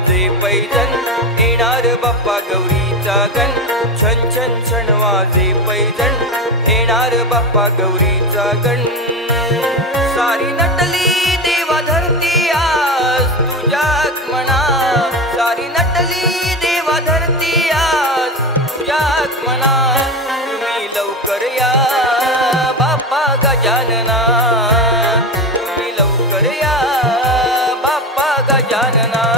वाजे पैजण, येणार बाप्पा गौरीचा गण. छन छन छन वाजे पैजण, येणार बाप्पा गौरीचा गण. सारी नटली देवा धरती आज तुझ्या आगमना, सारी नटली देवा धरती आज तुझ्या आगमना. तुम्ही लवकर या बाप्पा गजानना, तुम्ही लवकर या बाप्पा गजानना.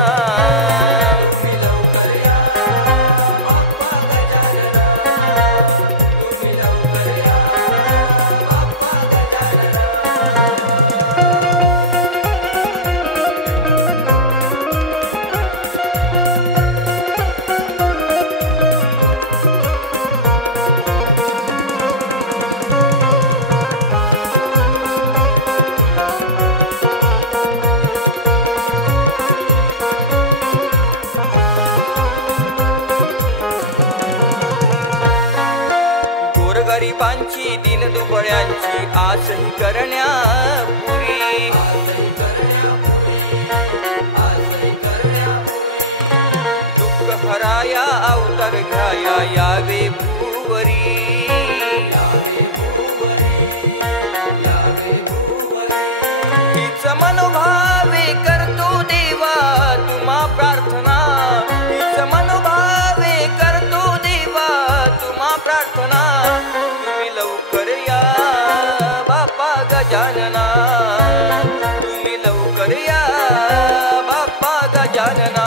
गरिबांची दीनदुबळ्यांची आसही करण्या पुरी, दुःख हराया अवतार घ्याया यावे भूवरी. हीच मनोभावे करतो देवा तुम्हा प्रार्थना, हीच मनोभावे करतो देवा तुम्हा प्रार्थना. लवकर या बाप्पा गजानना, तुम्ही लवकर या बाप्पा गजानना.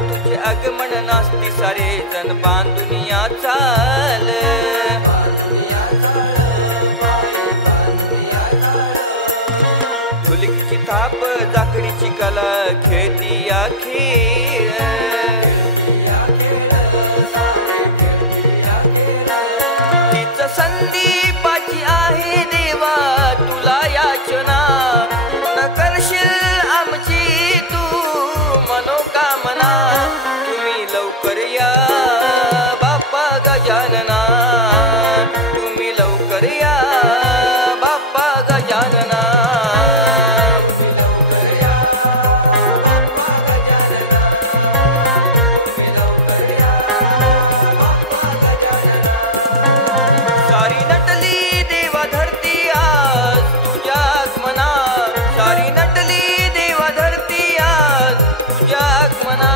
तुझे आगमन नास्ती सारे जन बांधून या चाल. ढोलकीची थाप जाकडीची कला खेळती या खेळ. तीच संदीपाची आहे देवा तुला याचना, न करशील आमची तू मनोकामना. तुम्ही लवकर या बाप्पा गजानना, तुम्ही लवकर या बाप्पा गजानना. सारी नटली देवा धरती आज तुझ्या आगमना, सारी नटली देवा धरती आज तुझ्या आगमना.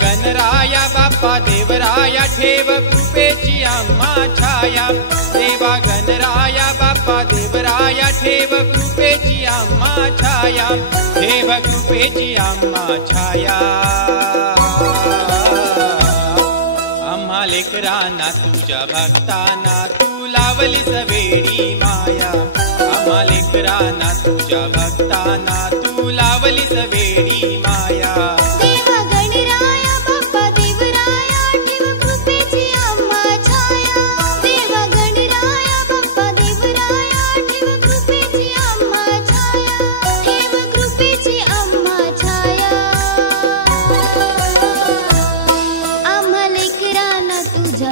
गणराया बाप्पा देवराया ठेव कृपेची आम्हा छाया. देवा गणराया बाप्पा देवराया ठेव कृपेची आम्हा छाया, ठेव कृपेची आम्हा छाया. आम्हा लेकरांना तुझ्या भक्तांना तू लावलीस वेडी माया. आम्हा लेकरांना तुझ्या भक्तांना तू लावलीस वेडी माया.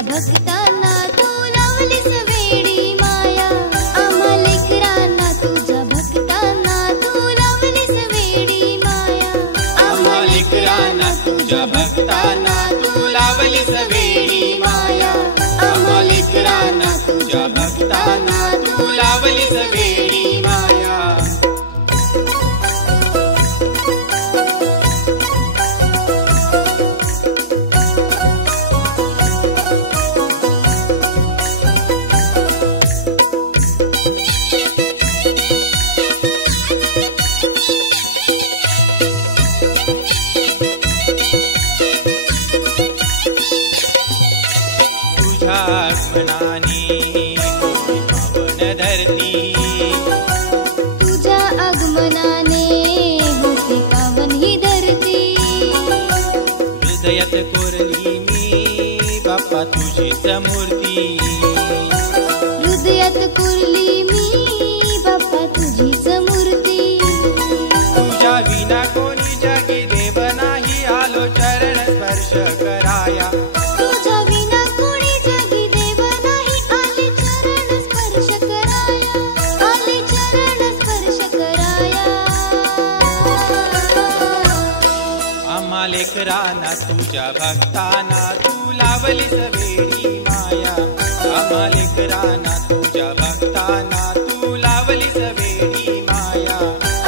भक्तांना तू लावलीस वेडी माया. आम्हा लेकरांना तुझ्या भक्तांना तू लावलीस वेडी भक्तांना तू लावलीस वेडी माया. आम्हा लेकरांना तुझ्या भक्तांना तू लावलीस वेडी माया. तुझ्या आगमनाने होते पावन ही धरती. हृदयात कोरली मी बाप्पा तुझीच मूर्ती. हृदयात कोरली मी बाप्पा तुझीच मूर्ती. तुझ्या विना कोणी जगी देव नाही आलो चरण स्पर्श कराया. तुझ्या विना कोणी जगी देव नाही आले चरण स्पर्श कराया. आले चरण स्पर्श कराया. आम्हा लेकरांना तुझ्या भक्तांना तू लावलीस वेडी माया. आम्हा लेकरांना तुझ्या भक्तांना तू लावलीस वेडी माया.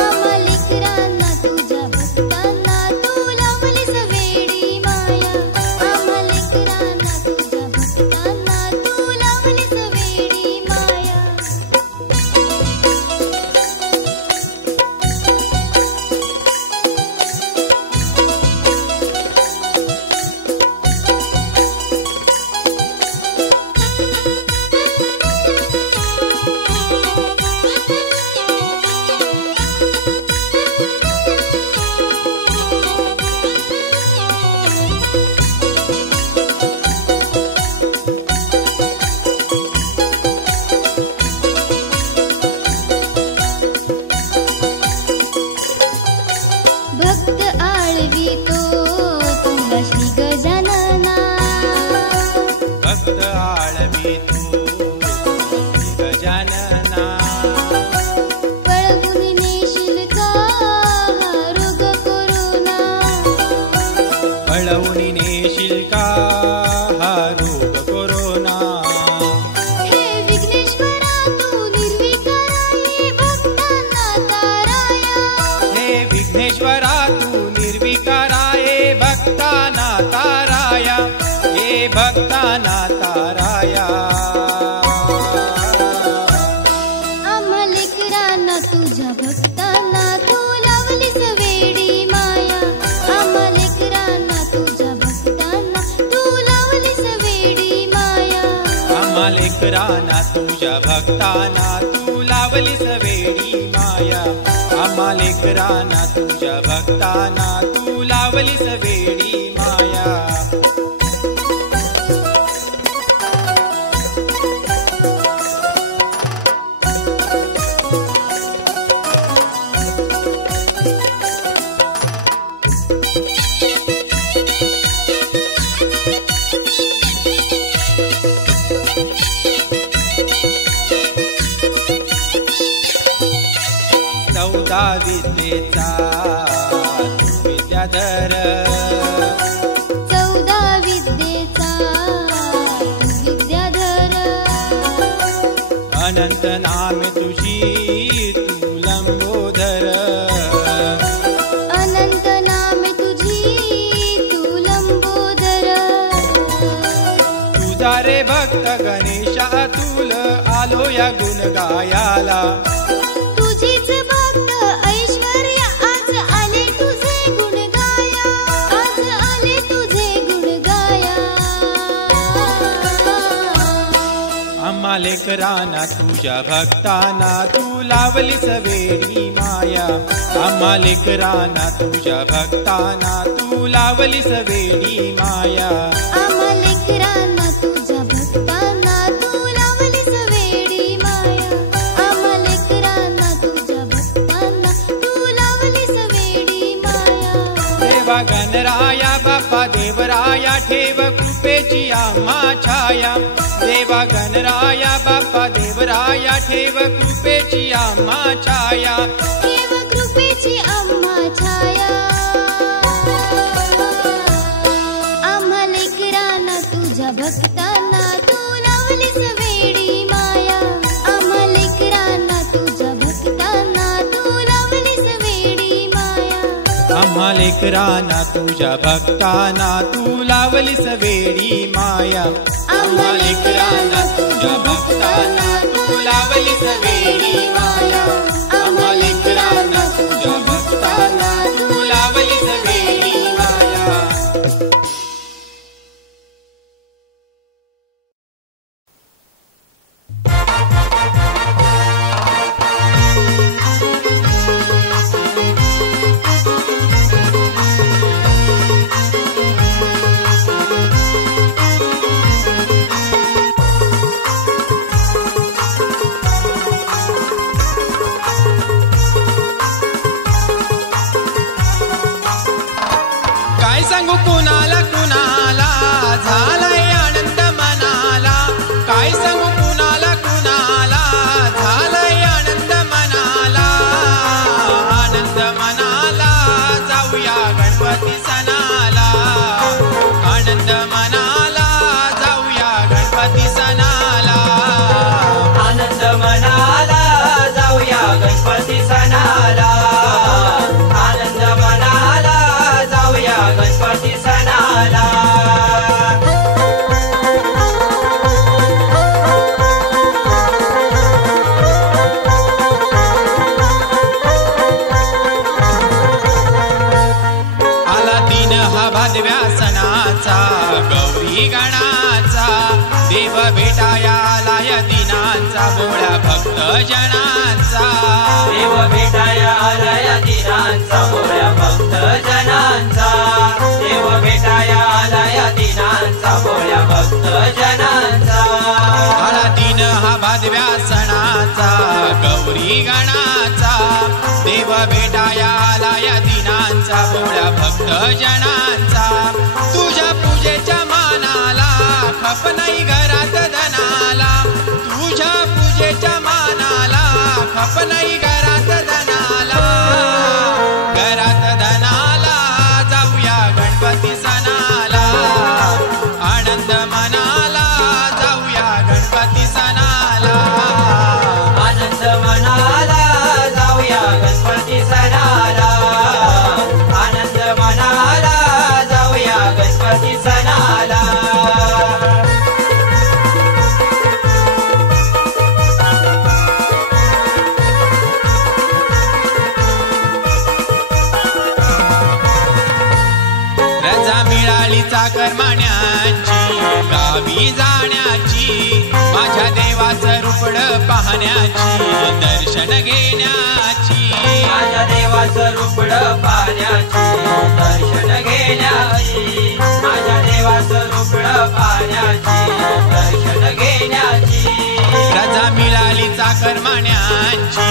आम्हा लेकरांना तुझ्या भक्तांना तू लावलीस वेडी माया. आम्हा लेकरांना तुझ्या भक्तांना तू लावलीस वेडी माया. भक्त आळवितो तुला श्री गजानना. भक्त आळवितो गजानना. पळवून नेशील का हा रोग कोरोना. पळवून नेशील का हा रोग कोरोना. हे विघ्नेश्वरा तू निर्विकारा ये भक्तांना ताराया. हे विघ्नेश्वरा तू निर्विकारा ये भक्तांना ताराया. हे भक्तांना ताराया. आम्हा लेकरांना तुझ्या भक्तांना तू लावलीस वेडी माया. आम्हा लेकरांना तुझ्या भक्तांना तू लावलीस वेडी माया. आम्हा लेकरांना तुझ्या भक्तांना तू लावलीस वेडी माया. आम्हा लेकरांना तुझ्या भक्तांना तू लावलीस वेडी माया. चौदा विद्येचा तू विद्याधर. चौदा विद्येचा तू विद्याधर. अनंत नाम तुझी तू लंबोदर. अनंत नाम तुझी तू लंबोदर. तुझा रे भक्त गणेशा तुल आलो या गुण गायाला. तुझीच भक्त ऐश्वर्या आज आले तुझे गुण गाया. आज आले तुझे गुण गाया. आम्हा लेकरांना तुझ्या भक्तांना तू लावलीस वेडी माया. आम्हा लेकरांना तुझ्या भक्तांना तू लावलीस वेडी माया. आम्हा लेकरांना तुझ्या भक्तांना तू लावलीस वेडी माया. आम्हा लेकरांना तुझ्या भक्तांना तू लावलीस वेडी माया. देवा गणराया बाप्पा देवराया ठेव कृपेची आम्हा छाया. देवा गणराया बाप्पा देवराया ठेव कृपेची आम्हा छाया. ठेव कृपेची आम्हा छाया. भक्तांना तू लावलीस वेडी माया आम्हा लेकरांना तुझ्या भक्तांना तू लावलीस वेडी माया आम्हा लेकरांना तुझ्या भक्तांना तू लावलीस वेडी माया आम्हा लेकरांना तुझ्या भक्तांना तू लावलीस वेडी माया आम्हा लेकरांना तुझ्या भक्तांना तू लावलीस वेडी माया. काय सांगू कुणाला कुणाला झालाय आनंद मनाला काय सांगू कुणाला कुणाला झालाय आनंद मनाला जाऊया गणपती सणाला आनंद मनाला जाऊया गणपती सणाला आनंद मनाला जाऊया गणपती सणाला आनंद मनाला जाऊया गणपती सणाला. आला दिन हा भादव्या सणाचा गौरी गणाचा देव भेटाया आलाय दिनांचा बोळ्या भक्त जनांचा देव भेटाया आलाय दिनांचा बोळ्या भक्त जनांचा देव भेटाया आलाय दिनांचा बोळ्या भक्त जनांचा. आला दिन हा भादव्या सणाचा गौरी गणाचा देव भेटाया आलाय दिनांचा बोळ्या भक्त जनांचा तुझ्या पूजेच्या मानाला खप नाही घरात धनाला तुझ्या पूजेच्या मानाला खप नाही घरात धनाला जाऊया गणपती सणाला आनंद मनाला जाऊया गणपती सणाला आनंद मनाला जाऊया गणपती सणाला आनंद मनाला जाऊया गणपती सणाला. रजा मिळाली चाकरमान्याची गावी जाण्याची माझ्या देवाचं रुपड पाहण्याची दर्शन घेण्याची माझ्या देवाचं रुपड पाहण्याची दर्शन घेण्याची माझ्या देवाचं रुपड पाहण्याची दर्शन घेण्याची. रजा मिळाली चाकरमान्याची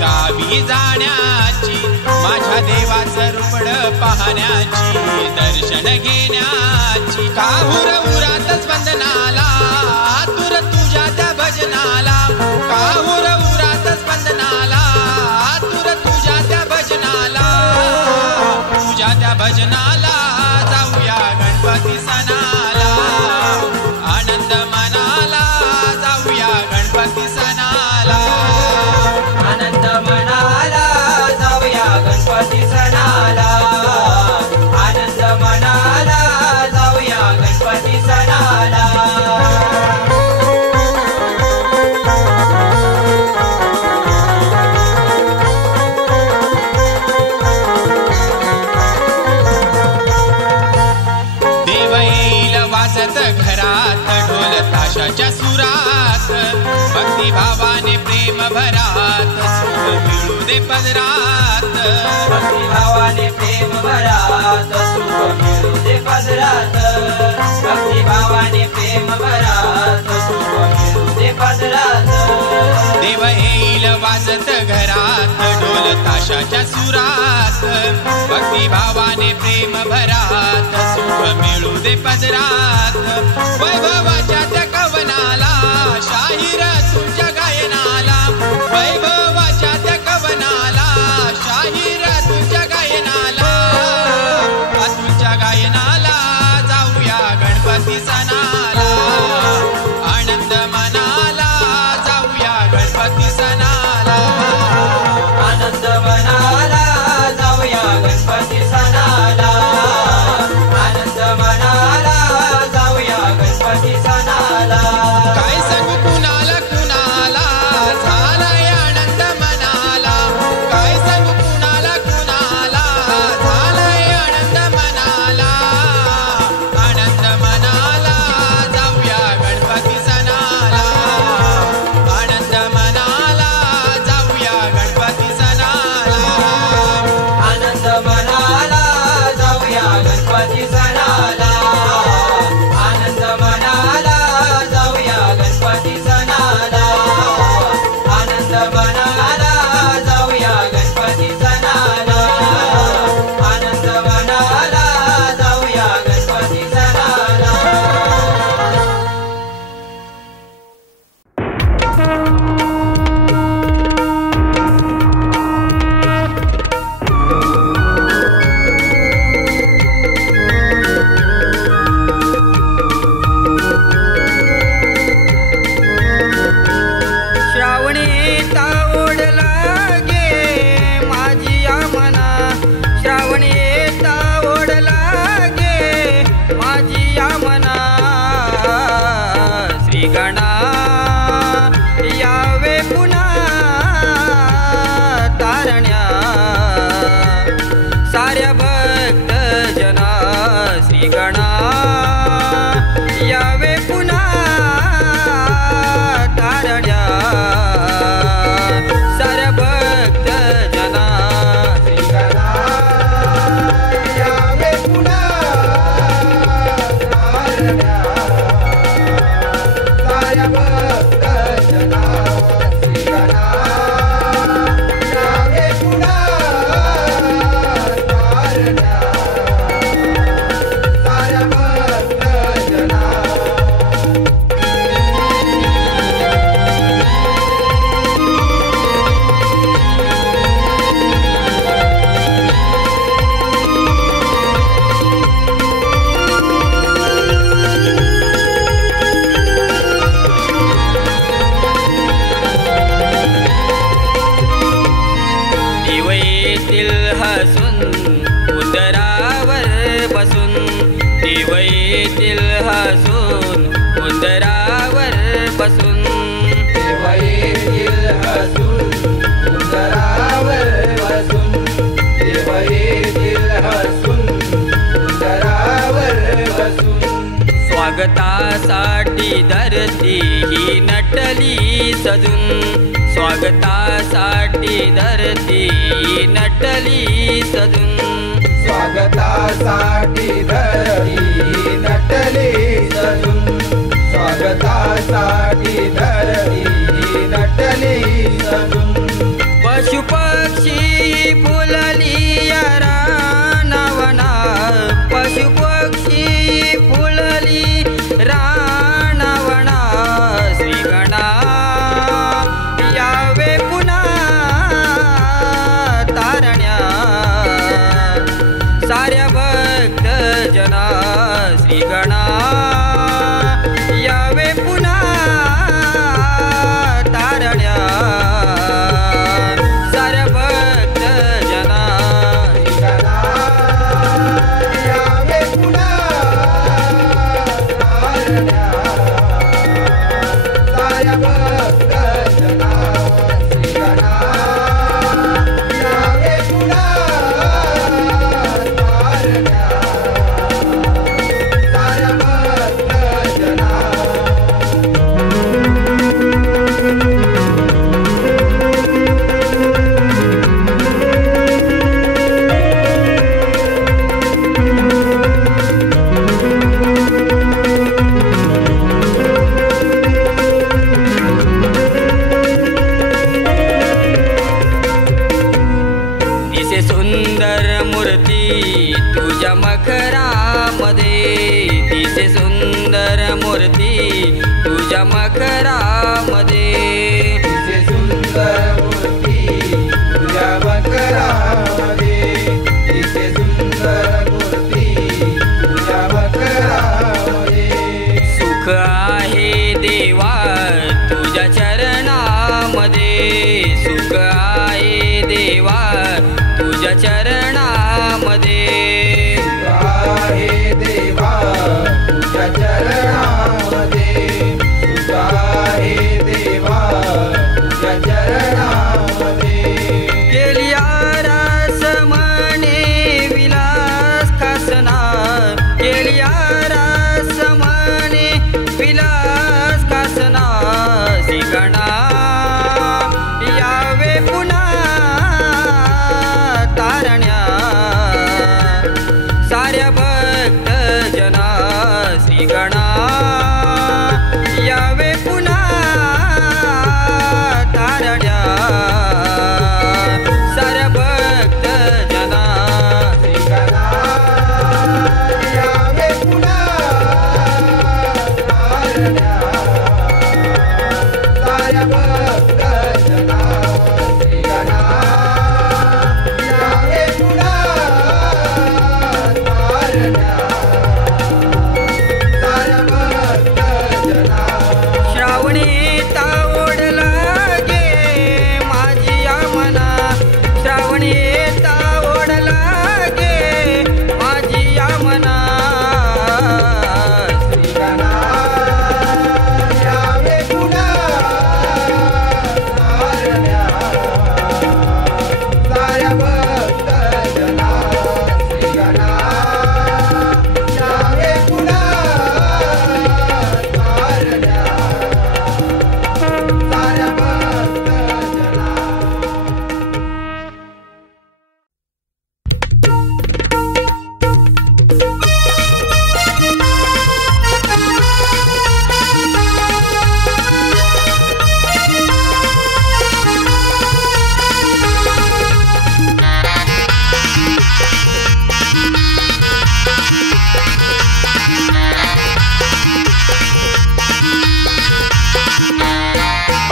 गावी जाण्याची माझ्या देवाचं रुपड पाहण्याची दर्शन घेण्याची काहूर उरातच वंदनाला आतुर तुझ्या त्या भजनाला काहूर उरातच वंदनाला आतुर तुझ्या त्या भजनाला तुझ्या त्या भजनाला जाऊया गणपती सणाला आनंद मनाला जाऊया गणपती सणाला आनंद मनाला जाऊया गणपती सणाला आनंद मनाला जाऊया गणपती सणाला. देव येईल वाजत घरात ढोल ताशाच्या सुरात भक्ती भावाने प्रेम भरात सुख मिळू दे पदरात भक्ती भावाने प्रेम भरात सुख मिळू दे पदरात भक्ती भावाने प्रेम भरात सुख मिळू दे पदरात. देव येईल वाजत घरात ढोल ताशाच्या सुरात भक्ती भावाने प्रेम भरात सुख मिळू दे पदरात वैभवाच्या त्या कवनाला शाहीर तुमच्या गायनाला वैभवाच्या त्या कवनाला शाहीर तुमच्या गायनाला तुमच्या गायनाला जाऊया गणपती सणाला मना श्री गणा यावे पुन्हा तारण्या साऱ्या भक्त जना श्री गणा यावे पुन्हा तारण्या साऱ्या भक्त जना श्री गणा यावे पुन्हा तारण्या साऱ्या भक्त जना श्री गणा यावे पुन्हा तारण्या साऱ्या भक्त जना दिवयेतील हसून उदरावर बसून दिवयेतील हसून उदरावर बसून दिवयेतील हसून उदरावर बसून दिवयेतील हसून उदरावर बसून स्वागतासाठी धरती ही नटली सजून स्वागतासाठी धरती नटली सजून स्वागतासाठी धरती नटली सजून स्वागतासाठी धरती नटली सजून पशु पक्षी फुलली या रानवना पशु पक्षी फुलली रानवना श्री गणा यावे पुन्हा तारण्या साऱ्या भक्त जना श्री गणा यावे पुन्हा तारण्या साऱ्या भक्त जना श्री गणा यावे पुन्हा तारण्या साऱ्या भक्त जना श्री गणा यावे पुन्हा तारण्या साऱ्या भक्त जना दिसे सुंदर मूर्ती तुझ्या मखरामध्ये दिसे सुंदर मूर्ती तुझ्या मखरामध्ये दिसे सुंदर मूर्ती तुझ्या मखरामध्ये दिसे सुंदर मूर्ती तुझ्या मखरामध्ये सुख आहे देवा तुझ्या चरणामध्ये सुख आहे देवा तुझ्या चरणामध्ये सुख आहे देवा तुझ्या चरणामध्ये सुख आहे देवा तुझ्या चरणामध्ये केली आरास म्हणे विलास खासना केली आरास म्हणे विलास खासना श्री गणा यावे पुन्हा तारण्या साऱ्या भक्त जना श्री गणा यावे पुन्हा तारण्या साऱ्या भक्त जना श्री गणा यावे पुन्हा तारण्या साऱ्या भक्त जना श्री गणा यावे पुन्हा तारण्या साऱ्या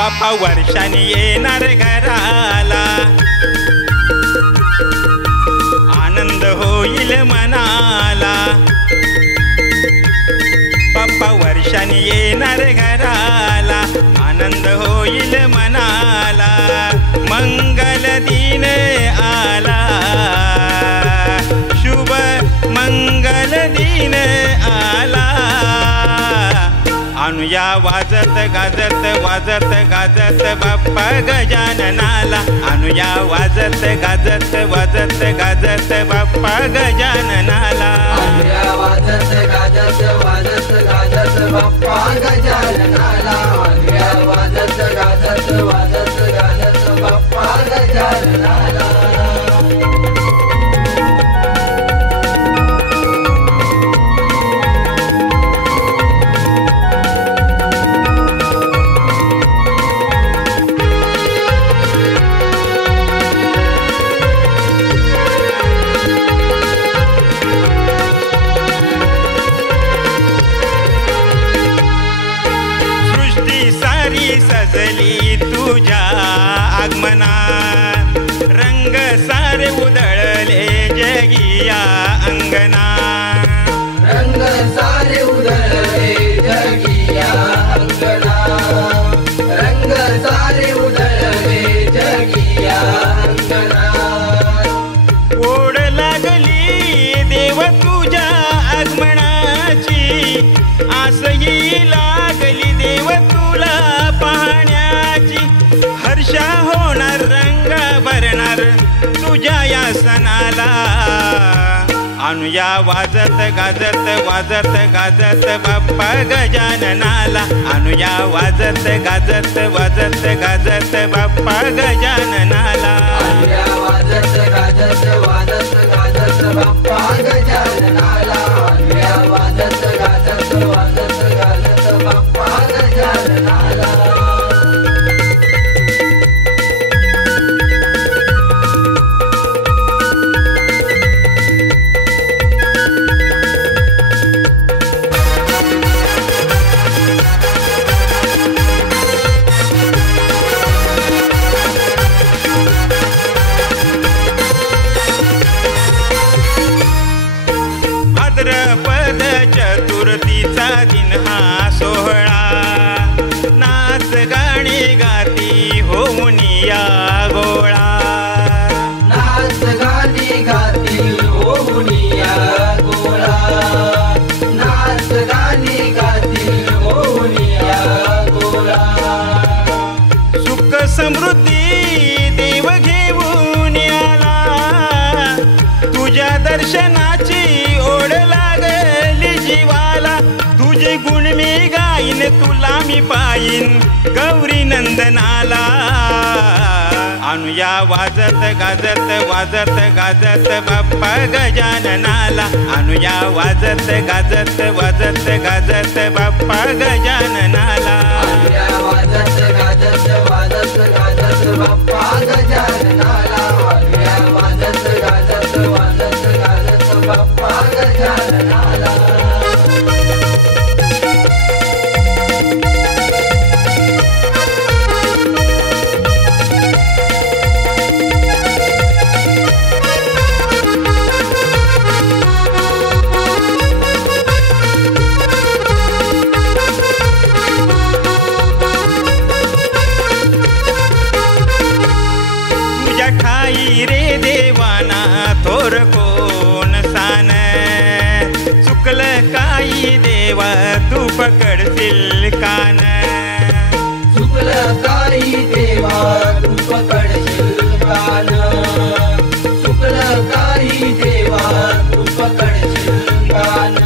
बाप्पा वर्षाने येणार घराला, आनंद होईल मनाला. बाप्पा वर्षाने येणार घराला, आनंद होईल मनाला. मंगल दिन आला, शुभ मंगल दिन आला. आणूया वाजत गाजत वाजत गाजत बाप्पा गजाननाला. आणूया वाजत गाजत वाजत गाजत बाप्पा गजाननाला. आणूया वाजत गाजत वाजत गाजत बाप्पा गजाननाला. आणूया वाजत गाजत वाजत गाजत बाप्पा गजाननाला. सजली तुझ्या आगमना, रंग सारे उधळले जगिया अंगना. रंग सारे उधळले जगिया अंगना. रंग सारे उधळले जगिया अंगना. ओढ लागली देव तुझ्या आगमनाची, आसही लागली देव तुला पाहण्याची. हर्षा होणार रंग भरणार तुझ्या या सणाला. आणूया वाजत गाजत वाजत गाजत बाप्पा गजाननाला. आणूया वाजत गाजत वाजत गाजत बाप्पा गजाननाला. आणूया वाजत गाजत वाजत गाजत बाप्पा गजाननाला. आणूया वाजत गाजत वाजत गाजत बाप्पा गजाननाला. भाद्रपद चतुर्थीचा दिन हा सोहळा, नाच गाणी गाती होऊन या गोळा. नाच गाणी गाती होऊन या गोळा. नाच गाणी गाती होऊन या गोळा. सुख समृद्धी देव घेऊन आला, तुझ्या दर्शनाची ओढ लागली जीवाला. तुझे गुण मी गाईन तुला मी पाईन गौरी नंदनाला. आणूया वाजत गाजत वाजत गाजत बाप्पा गजाननाला. आणूया वाजत गाजत वाजत गाजत बाप्पा गजाननाला. आणूया वाजत गाजत वाजत गाजत बाप्पा गजाननाला. आणूया वाजत गाजत वाजत गाजत बाप्पा गजाननाला. तुझ्या ठाई रे देवाना थोर कोण सान, चुकलं काही देवा तू पकडशील कान. चुकलं काही देवा तू पकडशील कान. चुकलं काही देवा तू पकडशील कान.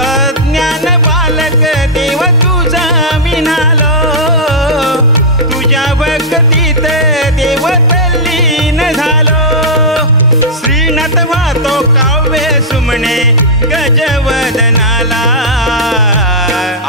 अज्ञान बालक देव तुझा मिनालो, तुझ्या भक्तीत देव तल्लीन झालो. श्रीनाथ वाहतो काव्य सुमणे गजवदनाला.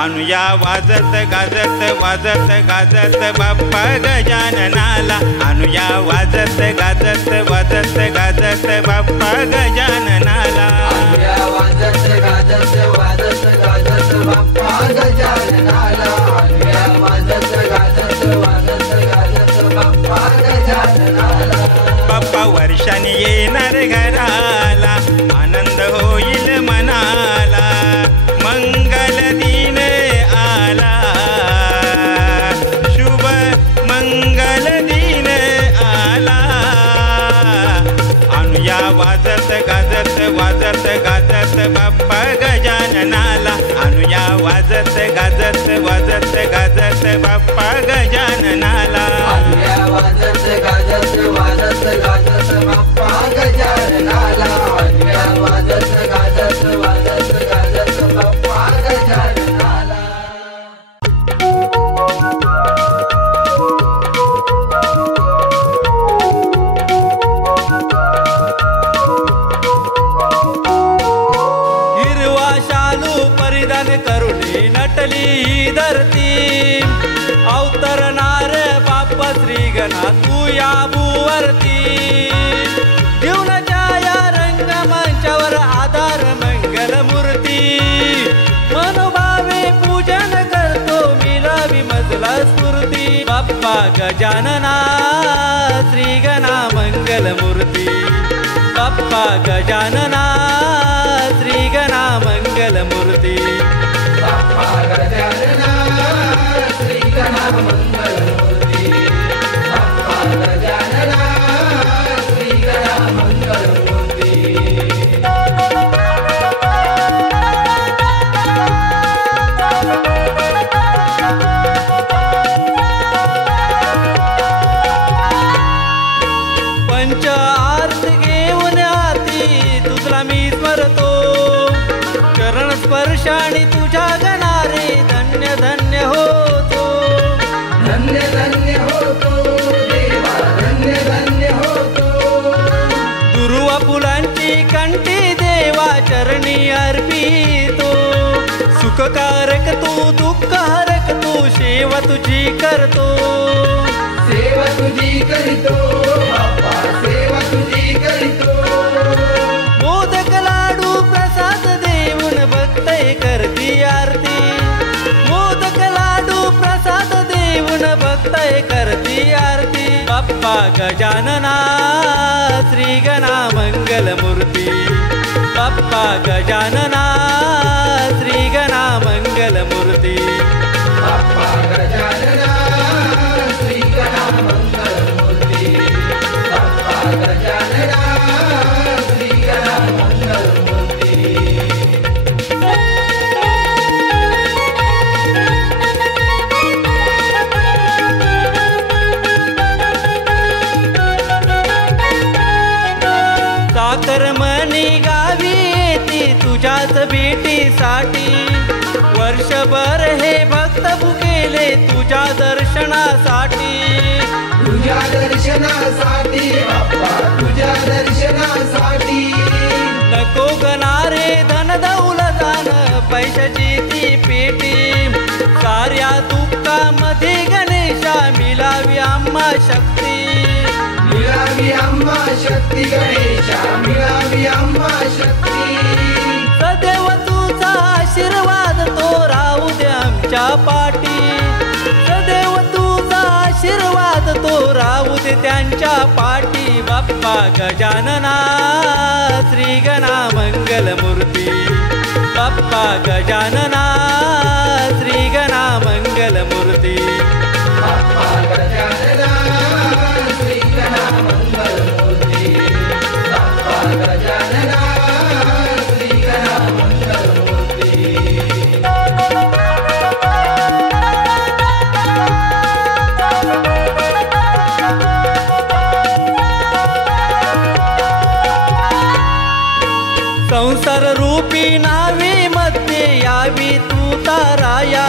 आणूया वाजत गाजत वाजत गाजत बाप्पा गजाननाला. आणूया वाजत गाजत वाजत गाजत बाप्पा गजाननाला. आणूया वाजत गाजत वाजत गाजत बाप्पा गजाननाला. आणूया वाजत वाजत गाजत बाप्पा गजाननाला वाजव्या वाजत गाजत वाजत गाजत बाप्पा गजाननाला वाजव्या वाजत गाजत वाजत गाजत बाप्पा गजाननाला हिरवा शालू परिधान करुणी नटली ही धरती अवतरणार बाप्पा श्री गणा तू या भूवरती जीवनाच्या या रंगमंचावर आधार मंगल मूर्ती मनोभावे पूजन करतो मिलावी मजला स्फूर्ती बाप्पा गजानना श्री गणा मंगल मूर्ती बाप्पा गजानना श्री गणा मंगल मूर्ती बाप्पा गजानना श्री गणा मंगल मूर्ती बाप्पा गजानना श्री गणा मंगल मूर्ती पंच आर्त घेऊन हाती तुझला मी स्मरतो चरण स्पर्शाने तुझ्या गणारे धन्य धन्य होतो धन्य धन्य होतो देवा धन्य धन्य होतो दुर्वा फुलांची कंठी देवा चरणी अर्पितो सुखकारक तू दुःखकारक तू सेवा तुझी करतो सेवा तुझी करीतो बाप्पा सेवा तुझी करीतो मोदक लाडू प्रसाद देऊन भक्त करती आरती मोदक लाडू प्रसाद देऊन भक्त करती आरती बाप्पा गजानना श्री गणा मंगल मूर्ती बाप्पा गजानना श्री गणा मंगल मूर्ती बाप्पा गजानना श्री गणा मंगल मूर्ती बाप्पा गजानना श्री गणा मंगल मूर्ती साखरमणी गावी येते तुझ्याच भेटीसाठी वर्षभर हे भक्त भुकेले तुझ्या दर्शनासाठी तुझ्या दर्शनासाठी बाप्पा तुझ्या दर्शनासाठी नको गणारे धन दौलतान पैशाची ती पेटी साऱ्या दुःखामध्ये गणेशा मिलावी आम्हा शक्ती मिळावी आम्हा शक्ती गणेशा मिळावी आम्हा शक्ती सदैव तुझा आशीर्वाद तो राहू दे आमच्या पाठी सदैव तुझा आशीर्वाद तो राहू दे त्यांच्या पाठी बाप्पा गजानना श्री गणा मंगल मूर्ती बाप्पा गजानना श्री गणा मंगल मूर्ती बाप्पा गजानना श्री गणा मंगल मूर्ती बाप्पा गजानना श्री गणा मंगल मूर्ती संसार रूपी नावी मध्ये यावी तू ताराया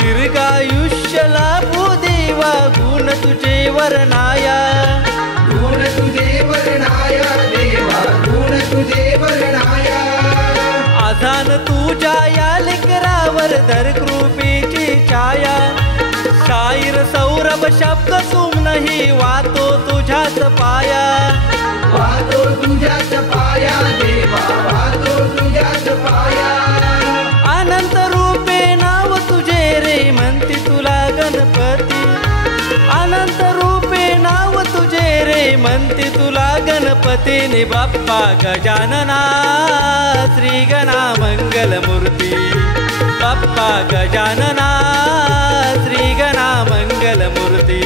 दीर्घायुष्य लाभू देवा गुण तुझे वर्णाया गुण तुझे वर्णाया देवा गुण तुझे वर्णाया आधान तुझ्या या लेकरावर धर कृपेची छाया शाहीर सौरभ शब्द सुमनही वातो तुझ्याच पाया वातो तुझ्याच पाया देवा वातो तुझ्याच पाया अनंत रूपे नाव तुझे रे म्हणती तुला गणपती अनंत रूपे नाव तुझे रे म्हणती तुला गणपतीने बाप्पा गजानना श्री गणा मंगल मूर्ती बाप्पा गजानना श्री गणा मंगल मूर्ती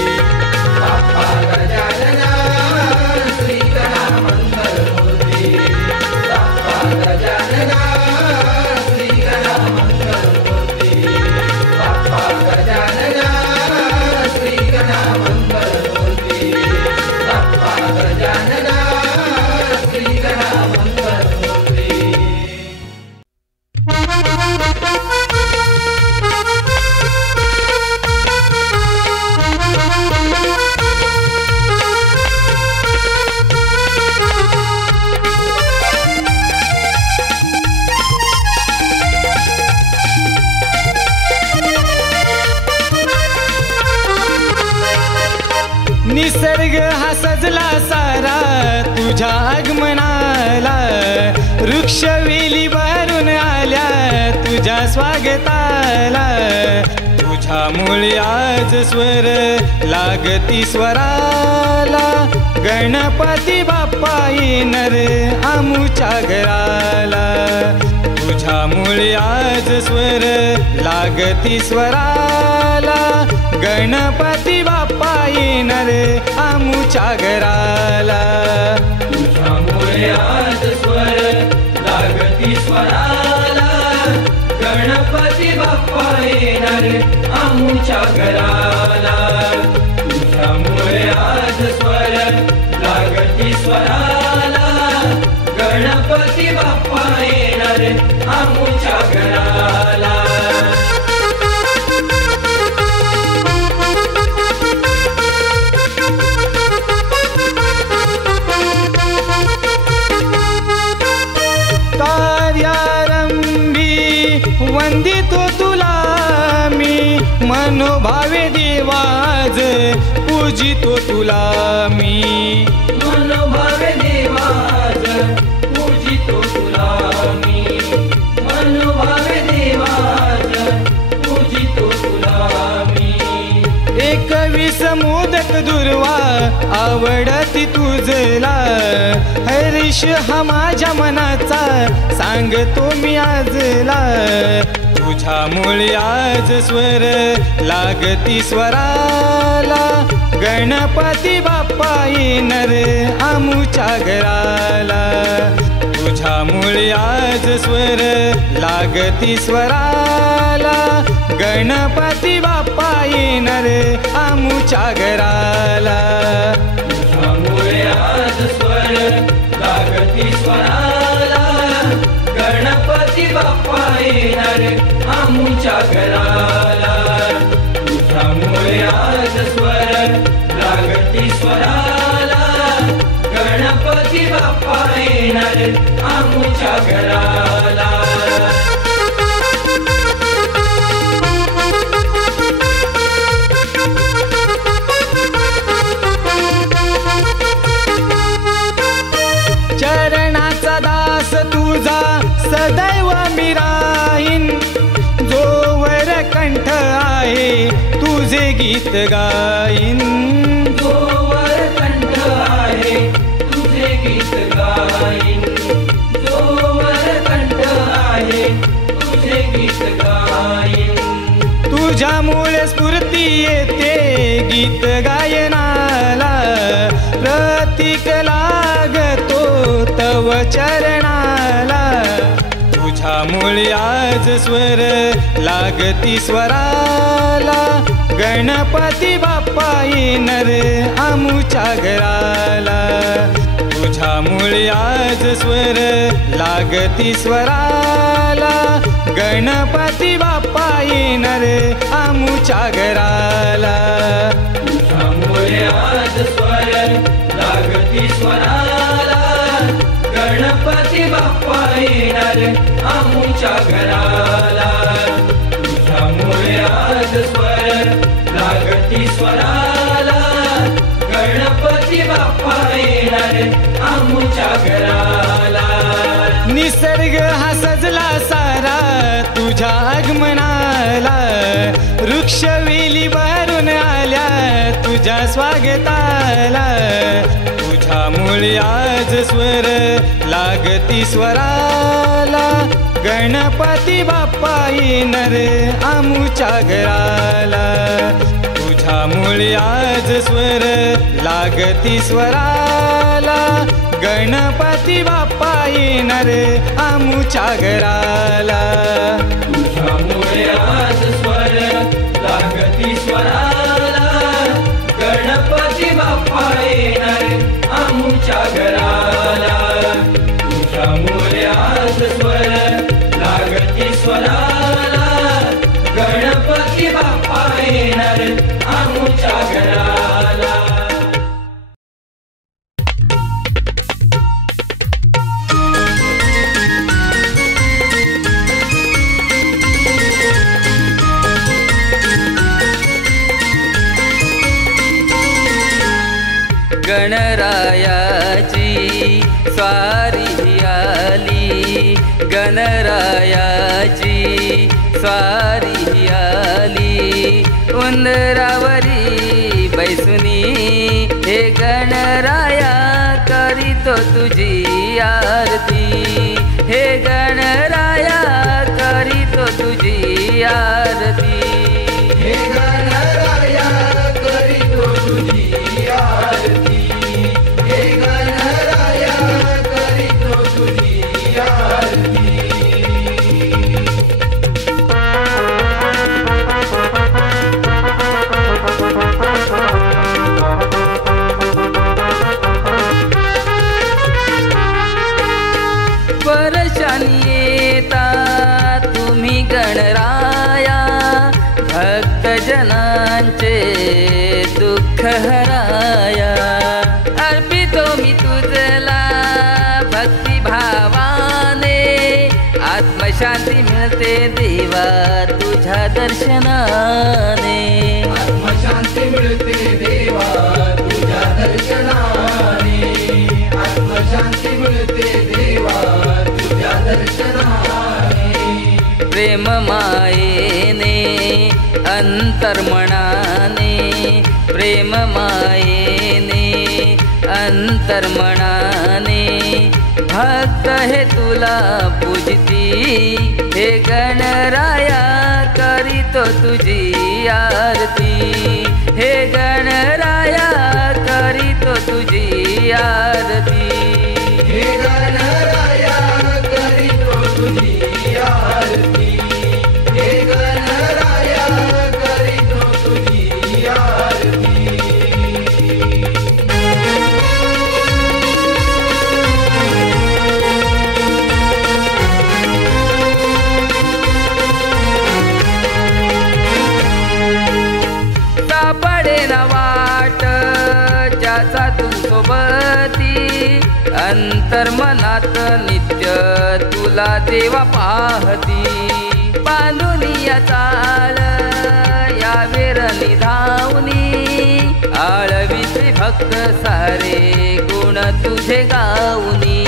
बाप्पा गजानना श्री गणा मंगल मूर्ती बाप्पा गजानना श्री गणा मंगल मूर्ती तुझ्या स्वागताला, तुझ्यामुळे आज स्वर लागती स्वराला. गणपती बाप्पा येणार आमुच्या घराला, तुझ्यामुळे आज स्वर लागती स्वराला. गणपती बाप्पा येणार आमुच्या घराला, तुझ्यामुळे आज स्वर लागती स्वराला. गणपती बाप्पा येणार आमुच्या घराला. तुझ्यामुळे आज स्वर लागती स्वराला. गणपती बाप्पा येणार आमुच्या घराला. वंदितो तुला मी मनोभावे देवाज, पूजितो तुला मी मनोभावे देवाज, पूजितो तुला मी. मनोभावे देवाज, पूजितो तुला मी. 21 मोदक दुर्वा आवडती तुझला, हरीश हा माझ्या मनाचा सांगतो मी आजला. तुझ्यामुळे आज स्वर लागती स्वराला. गणपती बाप्पा येणार आमुच्या घराला, तुझ्यामुळे आज स्वर लागती स्वराला. गणपती बाप्पा येणार आमुच्या घराला, तुझ्यामुळे आज स्वर लागती स्वराला. गणपती बाप्पा येणार आमुच्या घराला. तुझ्यामुळे आज स्वर लागती स्वराला. गणपती बाप्पा येणार आमुच्या घराला. चरणाचा दास तुझा सदैव मी राहीन, जोवर कंठ आहे तुझे गीत गाईन. जोवर कंठ आहे तुझे गीत गाईन. जोवर कंठ आहे तुझे गीत गाईन. तुझ्यामुळे स्फूर्ती येते गीत गायनाला, प्रतीक लागतो तव चरणाला. तुझ्यामुळे आज स्वर लागती स्वराला. गणपती बाप्पा येणार आमुच्या घराला, तुझ्यामुळे आज स्वर लागती स्वराला. गणपती बाप्पा येणार आमुच्या घराला, तुझ्यामुळे आज स्वर लागती स्वराला. गणपती बाप्पा येणार आमुच्या घराला. तुझ्यामुळे आज स्वर लागती स्वराला. गणपती बाप्पा येणार आमुच्या घराला. निसर्ग हा सजला सारा तुझ्या आगमनाला. वृक्षवेली भरून आल्या तुझ्या स्वागताला. तुझ्यामुळे आज स्वर लागती स्वराला. गणपती बाप्पा येणार आमुच्या घराला. तुझ्यामुळे आज स्वर लागती स्वराला. गणपती बाप्पा येणार आमुच्या घराला. तुझ्यामुळे आज स्वर लागती स्वराला. गणपती बाप्पा येणार आमुच्या घराला. तुझ्यामुळे आज स्वर लागती स्वराला. गणपती बाप्पा येणार आमुच्या घराला. गणरायाची स्वारी आली. गणरायाची स्वारी आली उंदरावरी बैसुनी हे गणराया करीतो तुझी आरती हे गणराया करीतो तुझी आरती हे गणराया करीतो तुझी आरती हे गणराया करीतो तुझी आरती वर्षांनी येता तुम्ही गणराया भक्तजनांचे दुःख हराया अर्पितो मी तुझला भक्तिभावाने आत्मशांती मिळते देवा तुझ्या दर्शनाने आत्मशांती मिळते देवा तुझ्या दर्शनाने आत्मशांती मिळते देवा तुझ्या दर्शनाने प्रेम मायेने अंतर्मनाने प्रेम मायेने अंतर्मनाने भक्त हे तुला पूजती हे गणराया करीतो तुझी आरती हे गणराया करीतो तुझी आरती हे गणराया करीतो तुझी आरती हे गणराया करीतो तुझी आरती सापडे ना वाट ज्याचा तू सोबती अंतर्मनात नित्य तुला देवा पाहती बांधुनिया चाल या वेरणी धावनी आळवीचे भक्त सारे गुण तुझे गाऊनी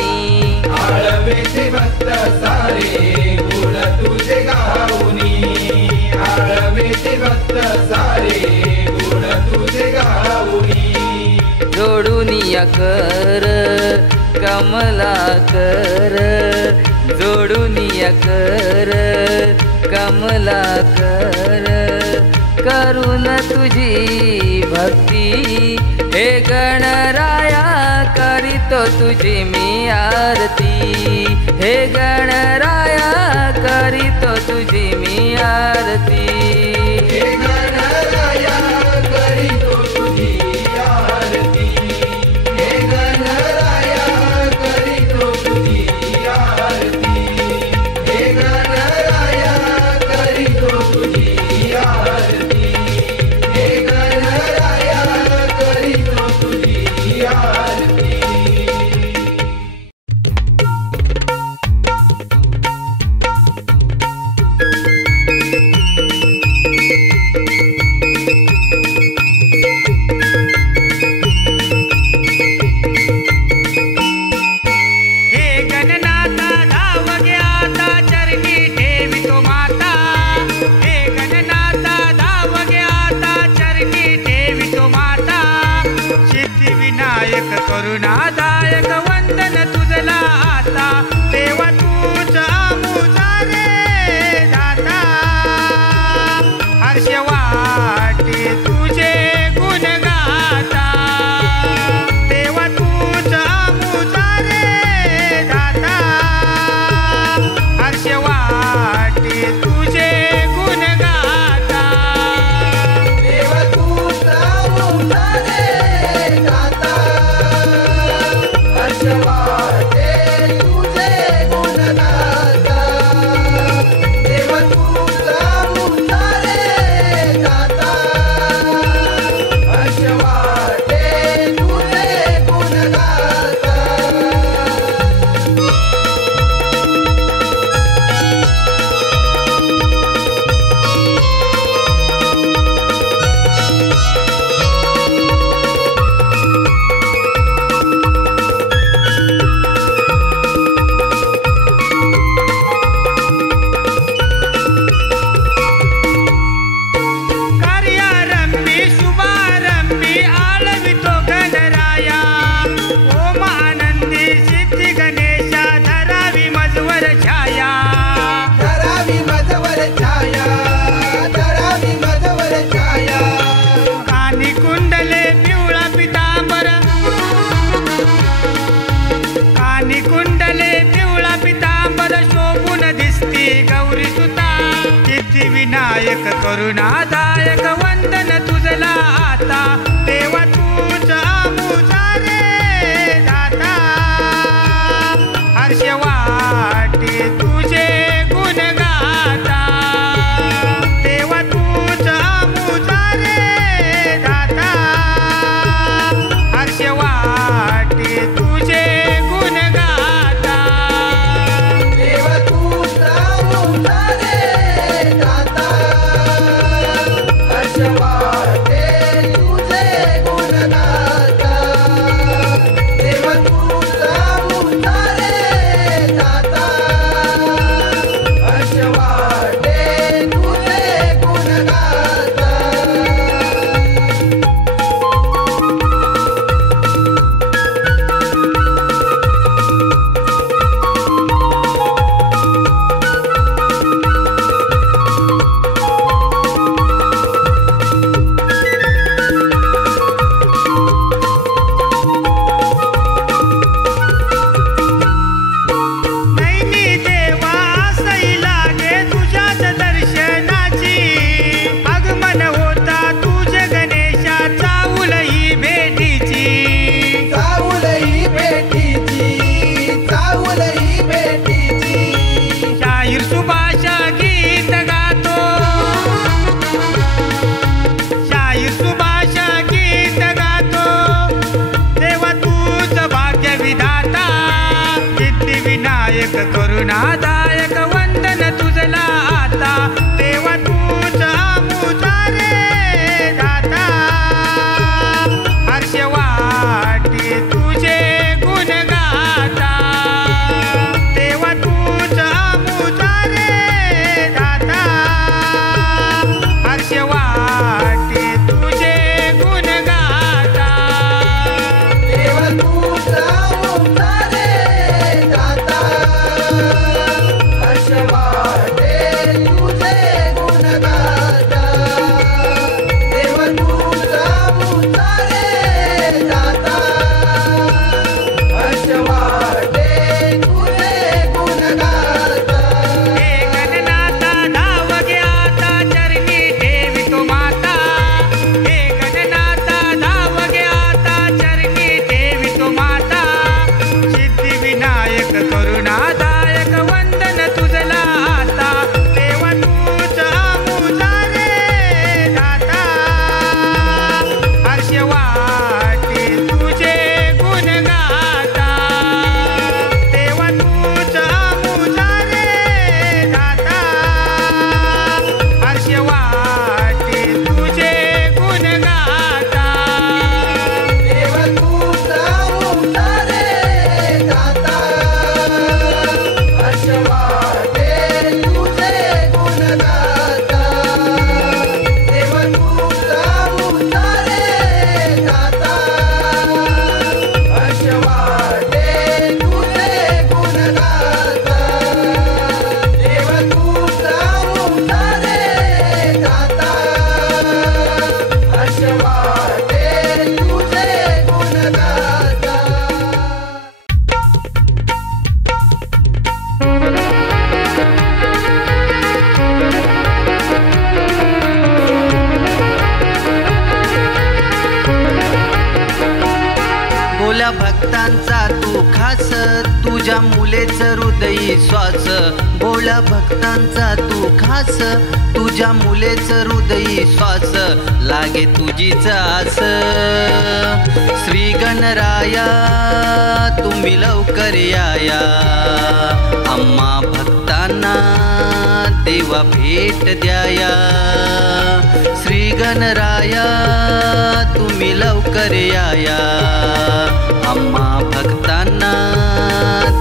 आळवेचे भक्त सारे गुण तुझे गाऊनी आळवेचे भक्त सारे गुण तुझे गाऊनी जोडुनिया कर कमलाकर जोडुनिया कर कमलाकर करून तुझी भक्ती हे गणराया करीतो तुझी मी आरती हे गणराया करीतो तुझी मी आरती हे गणराया करीतो तुझी आरती हे गणराया करीतो तुझी आरती हे गणराया करीतो तुझी आरती हे गणराया करीतो तुझी आरती करुणादायक वंदन तुझला आता देवा तूच आमुचा रे दाता हर्ष वाटे तुझे गुण गाता देवा तूच आमुचा रे दाता हर्ष वाटे तुझे गुण गाता देवा तूच आमुचा रे दाता हर्ष वाटे तुझे गुण गाता देवा तूच आमुचा रे दाता हर्ष वाटे तुझे गुण गाता नैनी देवा सई लागे तुझ्याच दर्शनाची आगमन होता तुझ गणेशा चाऊल ही भेटीची चाऊलही भेटीची चाऊलही भेटीची शाहीर सुभाषा गीत गातो शाहीर सुभाषा गीत गातो देवा तूच भाग्य विधाता सिद्धिविनायक करुणादायक वंदन तुझला आता देवा तूच आमुचा रे दाता हर्ष वाटे तुझे गुण गाता देवा तूच आमुचा रे दाता हर्ष वाटे तुझे गुण गाता देवा तूच आमुचा रे दाता हर्ष वाटे तुझे गुण गाता देवा तूच आमुचा रे दाता हर्ष वाटे तुझे गुण गाता हे गणनाथा धाव घ्याता चरणी ठेवी तो माता हे गणनाथा धाव घ्याता चरणी ठेवी तो माता सिद्धिविनायक करुणादायक वंदन तुझला आता देवा तूच आमुचा रे दाता हर्ष वाटे तुझे गुण गाता देवा तूच आमुचा रे दाता हर्ष वाटे तुझे गुण गाता देवा तूच आमुचा रे दाता हर्ष वाटे तुझे गुण गाता देवा तूच आमुचा रे दाता हर्ष वाटे तुझे गुण गाता देवा तूच आमुचा रे दाता हर्ष वाटे तुझे गुण गाता बोला भक्तांचा तू खास तुझ्या मुलेच हृदयी श्वास बोला भक्तांचा तू खास तुझ्या मुलेच हृदयी श्वास लागे तुझीच आस श्री गणराया तुम्ही लवकर याया आम्हा भक्तांना देवा भेट द्याया श्री गणराया तुम्ही लवकर याया आम्हा भक्तांना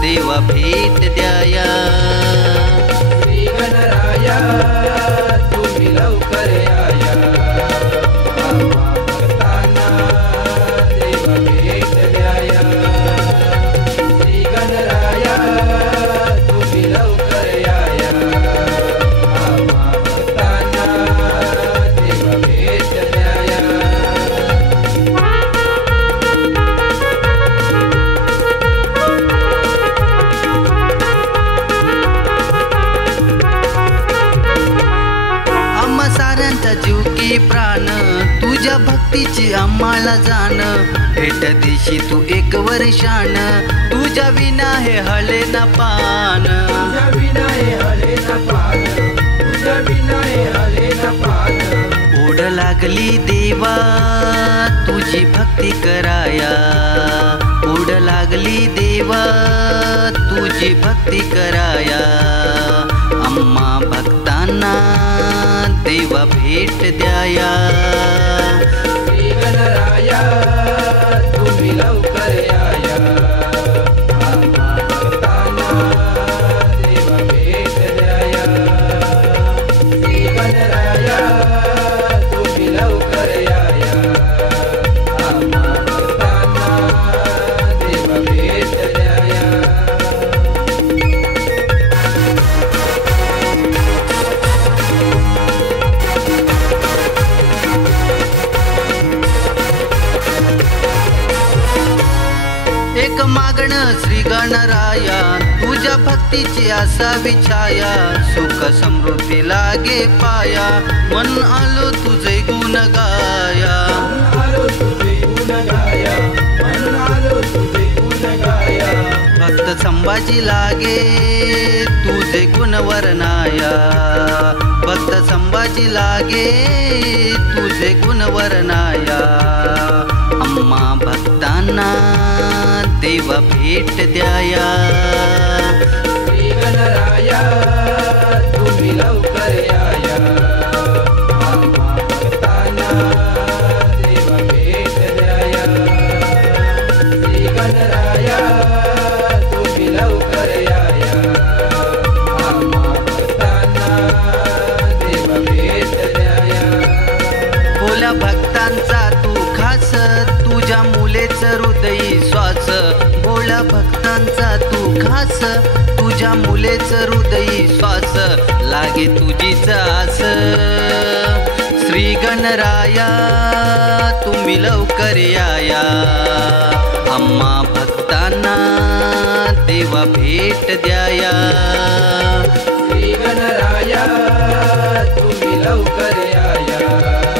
देवा भेट द्याया श्री गणराया तुम्ही लवकर याया आम्हा भक्तांना देवा भेट द्याया श्री गणराया तुम्ही लवकर याया आम्हा भक्तांना देवा भेट द्याया भक्तीची आम्हाला जाण भेट देशी तू एक वर्षान तुझ्या विना हे हले ना पान तुझ्या विना हे हले न पान तुझ्या विना हे हले न पान ओढ लागली देवा तुझी भक्ती कराया ओढ लागली देवा तुझी भक्ती कराया आम्हा भक्तांना देवा भेट द्याया श्री गणराया तुम्ही लवकर याया आम्हा भक्तांना देवा भेट द्याया श्री गणराया तुम्ही लवकर याया आम्हा भक्तांना देवा भेट द्याया एक मागण श्री गणराया तुझ्या भक्तीची असावी छाया सुख समृद्धी लागे पाया मन आलो तुझे गुण गाया आलो तुझे गुण गाया मन आलो तुझे गुण गाया भक्त संभाजी लागे तुझे गुण वर्णाया भक्त संभाजी लागे तुझे गुण वर्णाया आम्हा भक्तांना देवा भेट द्याया श्री गणराया तुम्ही लवकर याया आम्हा भक्तांना देवा भेट द्याया श्री गणराया तुम्ही लवकर याया आम्हा भक्तांना देवा भेट द्याया भोल्या भक्तांचा तू खास तुझ्या मुलेच हृदयी श्वास भोळ्या भक्तांचा तू खास तुझ्या मुलेच हृदयी श्वास लागे तुझीच आस श्री गणराया तुम्ही लवकर याया आम्हा भक्तांना देवा भेट द्याया श्री गणराया तुम्ही लवकर याया